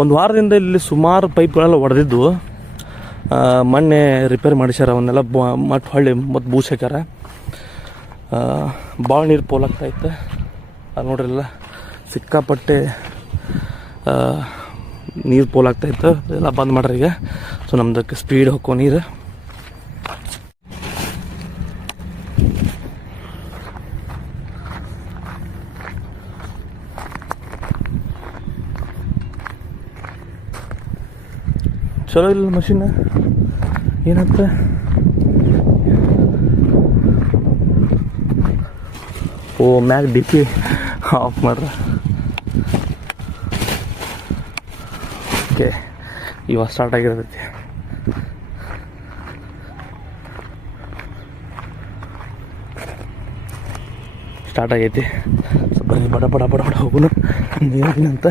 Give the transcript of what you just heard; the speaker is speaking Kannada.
ಒಂದು ವಾರದಿಂದ ಇಲ್ಲಿ ಸುಮಾರು ಪೈಪ್ಗಳೆಲ್ಲ ಒಡೆದಿದ್ದು. ಮೊನ್ನೆ ರಿಪೇರ್ ಮಾಡಿಸ್ಯಾರ, ಅವನ್ನೆಲ್ಲ ಮತ್ತು ಹೊಳ್ಳಿ ಮತ್ತು ಬೂಸಾಕ್ಯಾರ. ಭಾಳ ನೀರು ಪೋಲಾಗ್ತಾಯಿತ್ತು. ಅದು ನೋಡ್ರಿಲ್ಲ, ಸಿಕ್ಕಾಪಟ್ಟೆ ನೀರು ಪೋಲಾಗ್ತಾಯಿತ್ತು. ಎಲ್ಲ ಬಂದ್ ಮಾಡ್ರಿ ಈಗ. ಸೊ ನಮ್ದಕ್ಕೆ ಸ್ಪೀಡ್ ಹೋಗೋ ನೀರು. ಚಲೋ ಇಲ್ಲ ಮಷೀನ್, ಏನಾಗ್ತ ಓ ಮ್ಯಾಗ್ ಡಿ ಪಿ ಆಫ್ ಮಾಡ್ರ. ಓಕೆ, ಇವಾಗ ಸ್ಟಾರ್ಟ್ ಆಗಿರ್ತೈತಿ. ಸ್ಟಾರ್ಟ್ ಆಗೈತಿ. ಸೊ ಬನ್ನಿ ಬಡ ಬಡ ಬಡ ಬಡ ಹೋಗೋಣ ಅಂತ.